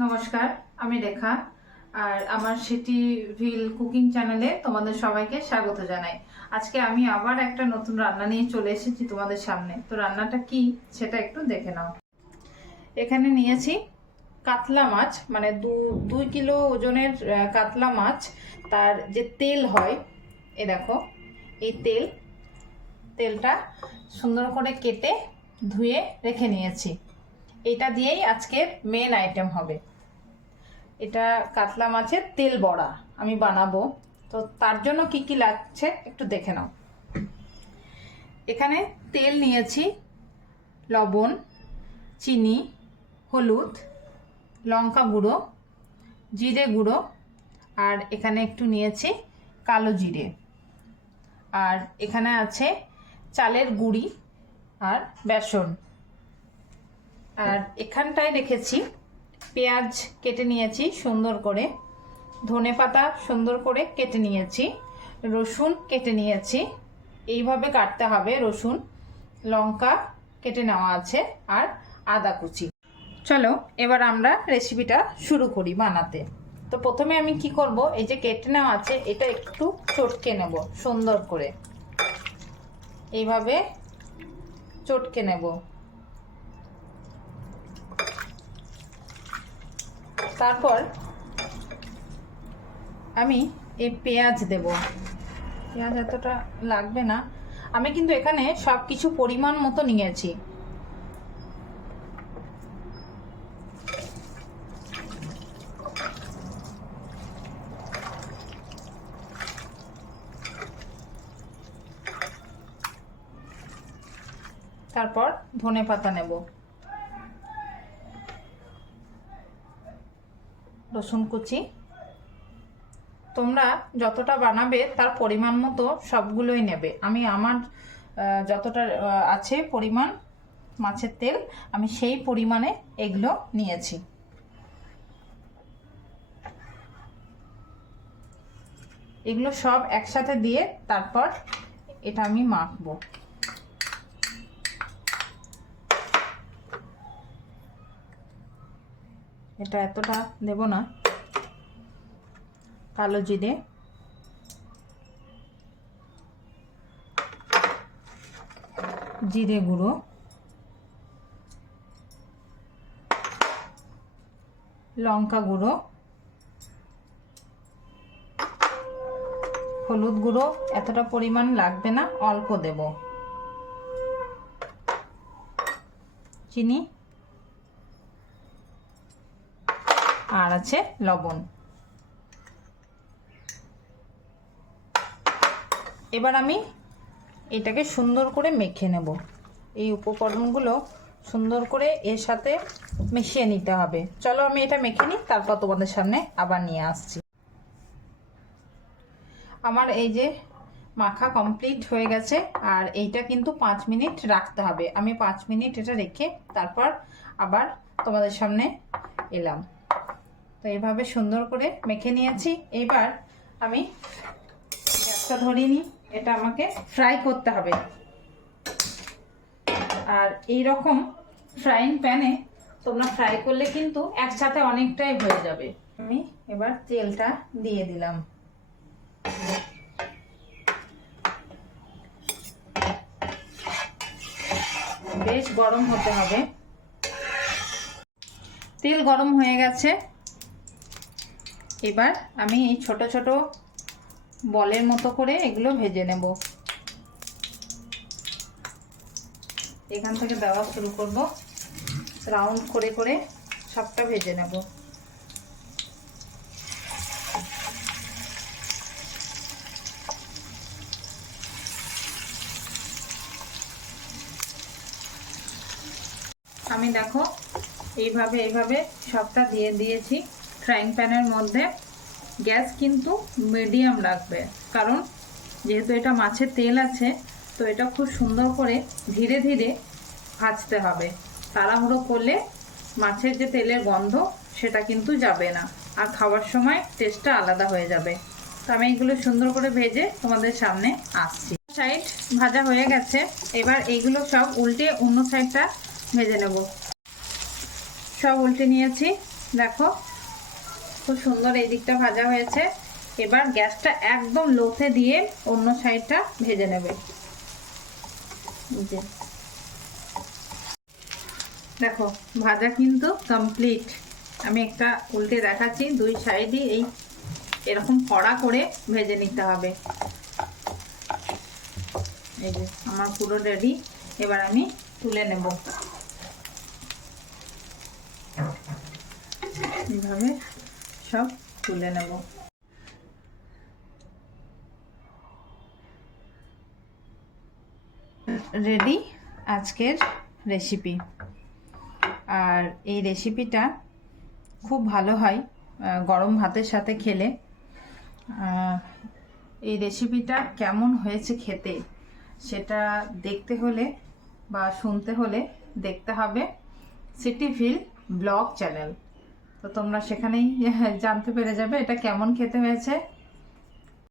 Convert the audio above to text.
নমস্কার, আমি রেখা। আর আমার সিটি ভিল কুকিং চ্যানেলে তোমাদের সবাইকে স্বাগত জানাই। আজকে আমি আবার একটা নতুন রান্না নিয়ে চলে এসেছি তোমাদের সামনে। তো রান্নাটা কি সেটা একটু দেখে নাও। এখানে নিয়েছি কাতলা মাছ, মানে 2 কিলো ওজনের কাতলা মাছ। তার যে তেল হয়, এ দেখো, এই তেলটা সুন্দর করে কেটে ধুয়ে রেখে নিয়েছি। এটা দিয়েই আজকের মেন আইটেম হবে। এটা কাতলা মাছের তেল বড়া আমি বানাবো। তো তার জন্য কি কি লাগছে একটু দেখে নাও। এখানে তেল নিয়েছি, লবণ, চিনি, হলুদ, লঙ্কা গুঁড়ো, জিরে গুঁড়ো, আর এখানে একটু নিয়েছি কালো জিরে, আর এখানে আছে চালের গুঁড়ি আর বেসন। আর এখানটায় রেখেছি পেঁয়াজ কেটে নিয়েছি সুন্দর করে, ধনেপাতা সুন্দর করে কেটে নিয়েছি, রসুন কেটে নিয়েছি, এইভাবে কাটতে হবে রসুন, লঙ্কা কেটে নেওয়া আছে, আর আদা কুচি। চলো এবার আমরা রেসিপিটা শুরু করি বানাতে। তো প্রথমে আমি কি করব, এই যে কেটে নেওয়া আছে এটা একটু চটকে নেব সুন্দর করে, এইভাবে চটকে নেব। তারপর আমি এই পেঁয়াজ দেব। পেঁয়াজ এতটা লাগবে না, আমি কিন্তু এখানে সব কিছু পরিমাণ মতো নিয়েছি। তারপর ধনেপাতা নেব, রসুন কুচি। তোমরা যতটা বানাবে তার পরিমাণ মতো সবগুলোই নেবে। আমি আমার যতটা আছে পরিমাণ মাছের তেল, আমি সেই পরিমাণে এগুলো নিয়েছি। এগুলো সব একসাথে দিয়ে তারপর এটা আমি মাখবো। এটা এতটা দেব না। কালো জিরে, জিরে গুঁড়ো, লঙ্কা গুঁড়ো, হলুদ গুঁড়ো এতটা পরিমাণ লাগবে না, অল্প দেব, চিনি, আর আছে লবণ। এবার আমি এটাকে সুন্দর করে মেখে নেব। এই উপকরণগুলো সুন্দর করে এর সাথে মিশিয়ে নিতে হবে। চলো আমি এটা মেখে নিই, তারপর তোমাদের সামনে আবার নিয়ে আসছি। আমার এই যে মাখা কমপ্লিট হয়ে গেছে, আর এইটা কিন্তু 5 মিনিট রাখতে হবে। আমি 5 মিনিট এটা রেখে তারপর আবার তোমাদের সামনে এলাম। তো এইভাবে সুন্দর করে মেখে নিয়েছি। এবার আমি গ্যাসটা ধরিয়ে নিই, এটা আমাকে ফ্রাই করতে হবে। আর এই রকম ফ্রাইং প্যানে তোমরা ফ্রাই করলে কিন্তু একসাথে অনেকটাই হয়ে যাবে। আমি এবার তেলটা দিয়ে দিলাম। বেশ গরম হতে হবে। তেল গরম হয়ে গেছে। এবার আমি এই ছোট ছোট বলের মতো করে এগুলো ভেজে নেব। এখান থেকে দেওয়া শুরু করব, রাউন্ড করে করে সবটা ভেজে নেব। আমি দেখো এইভাবে সবটা দিয়ে দিয়েছি ফ্রাইং প্যানের মধ্যে। গ্যাস কিন্তু মিডিয়াম রাখবে, কারণ যেহেতু এটা মাছের তেল আছে, তো এটা খুব সুন্দর করে ধীরে ধীরে ভাজতে হবে। তাড়াহুড়ো করলে মাছের যে তেলের গন্ধ সেটা কিন্তু যাবে না, আর খাওয়ার সময় টেস্টটা আলাদা হয়ে যাবে। তো আমি এগুলো সুন্দর করে ভেজে তোমাদের সামনে আসছি। সাইড ভাজা হয়ে গেছে, এবার এইগুলো সব উল্টে অন্য সাইডটা ভেজে নেব। সব উল্টে নিয়েছি। দেখো খুব সুন্দর এই দিকটা ভাজা হয়েছে। এবার গ্যাসটা একদম লোতে দিয়ে অন্য সাইডটা ভেজে নেবে। দেখো ভাজা কিন্তু কমপ্লিট। আমি একটা উল্টে দেখাচ্ছি, দুই সাইডই এই এরকম কড়া করে ভেজে নিতে হবে। এই যে আমার পুরো রেডি। এবার আমি তুলে নেব। এইভাবে সব তুলে নেব। রেডি আজকের রেসিপি। আর এই রেসিপিটা খুব ভালো হয় গরম ভাতের সাথে খেলে। এই রেসিপিটা কেমন হয়েছে খেতে সেটা দেখতে হলে বা শুনতে হলে দেখতে হবে সিটিভিল ব্লগ চ্যানেল। তো তোমরা সেখানেই জানতে পেরে যাবে এটা কেমন খেতে হয়েছে।